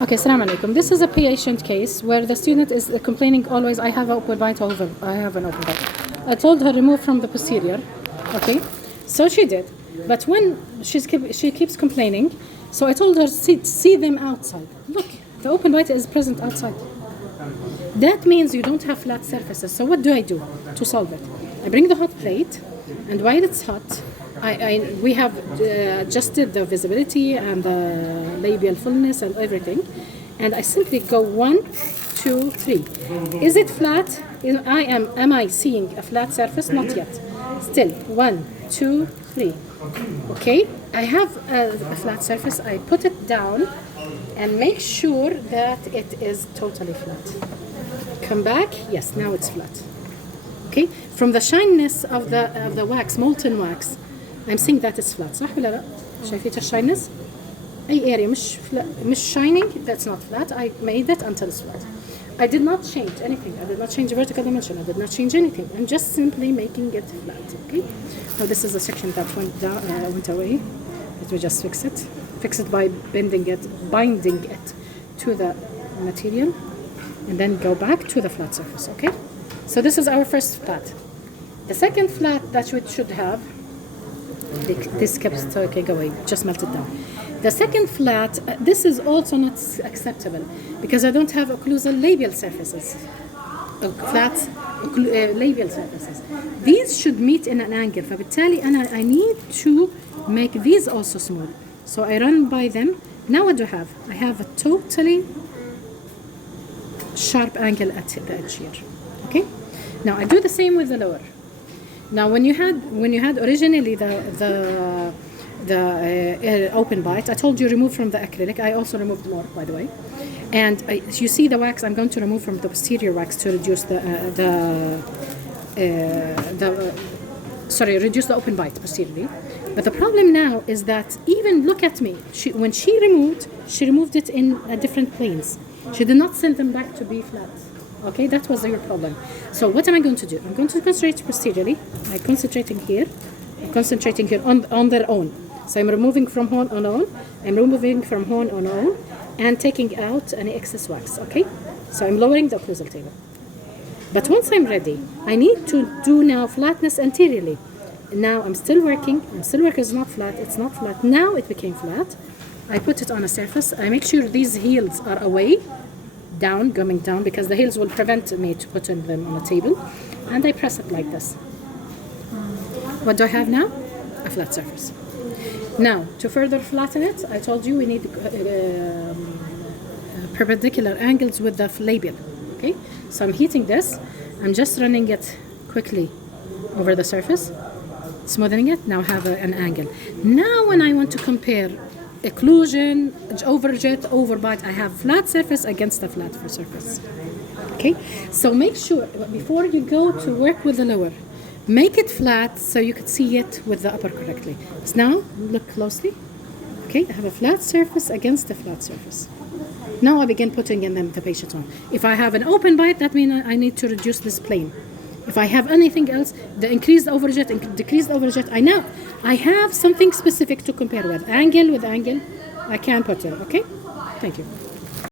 Okay, Assalamu alaikum. This is a patient case where the student is complaining always, I have an open bite over, I have an open bite. I told her remove from the posterior, okay? So she did. But when she keeps complaining, so I told her, see them outside. Look, the open bite is present outside. That means you don't have flat surfaces. So what do I do to solve it? I bring the hot plate, and while it's hot, we have adjusted the visibility and the labial fullness and everything, and I simply go 1, 2, 3. Is it flat? Am I seeing a flat surface? Not yet. Still 1, 2, 3. Okay, I have a flat surface. I put it down and make sure that it is totally flat. Come back. Yes, now it's flat. Okay, from the shininess of the wax, molten wax, I'm seeing that it's flat. صح ولا لا؟ شايفين الشاينس؟ أي area مش shining, that's not flat. I made it until it's flat. I did not change anything. I did not change the vertical dimension. I did not change anything. I'm just simply making it flat. Okay. Now this is a section that went away. Let me just fix it. Fix it by binding it to the material, and then go back to the flat surface. Okay. So this is our first flat. The second flat that we should have. This kept okay going, just melt it down. The second flat, this is also not acceptable because I don't have occlusal labial surfaces. Flat labial surfaces. These should meet in an angle. فبالتالي I need to make these also small. So I run by them. Now what do I have? I have a totally sharp angle at the edge here. Okay. Now I do the same with the lower. Now, when you had originally the open bite, I told you remove from the acrylic. I also removed more, by the way. And you see the wax. I'm going to remove from the posterior wax to reduce reduce the open bite posteriorly. But the problem now is that even look at me. When she removed it in different planes. She did not send them back to be flat. Okay, that was your problem. So what am I going to do? I'm going to concentrate posteriorly. I'm concentrating here. I'm concentrating here on their own. So I'm removing from horn on own. I'm removing from horn on own and taking out any excess wax. Okay? So I'm lowering the occlusal table. But once I'm ready, I need to do now flatness anteriorly. Now I'm still working. It's not flat. It's not flat. Now it became flat. I put it on a surface. I make sure these heels are away. Coming down, because the heels will prevent me to put them on a table, and I press it like this. What do I have now? A flat surface. Now, to further flatten it, I told you we need perpendicular angles with the labial. Okay, so I'm heating this. I'm just running it quickly over the surface, smoothing it. Now I have an angle. Now when I want to compare occlusion, overjet, overbite, I have flat surface against a flat surface. Okay, so make sure before you go to work with the lower, make it flat so you could see it with the upper correctly. So now look closely. Okay, I have a flat surface against a flat surface. Now I begin putting in them the patient on. If I have an open bite, that means I need to reduce this plane. If I have anything else, the increased overjet and decreased overjet, I have something specific to compare with. Angle with angle, I can put in, okay? Thank you.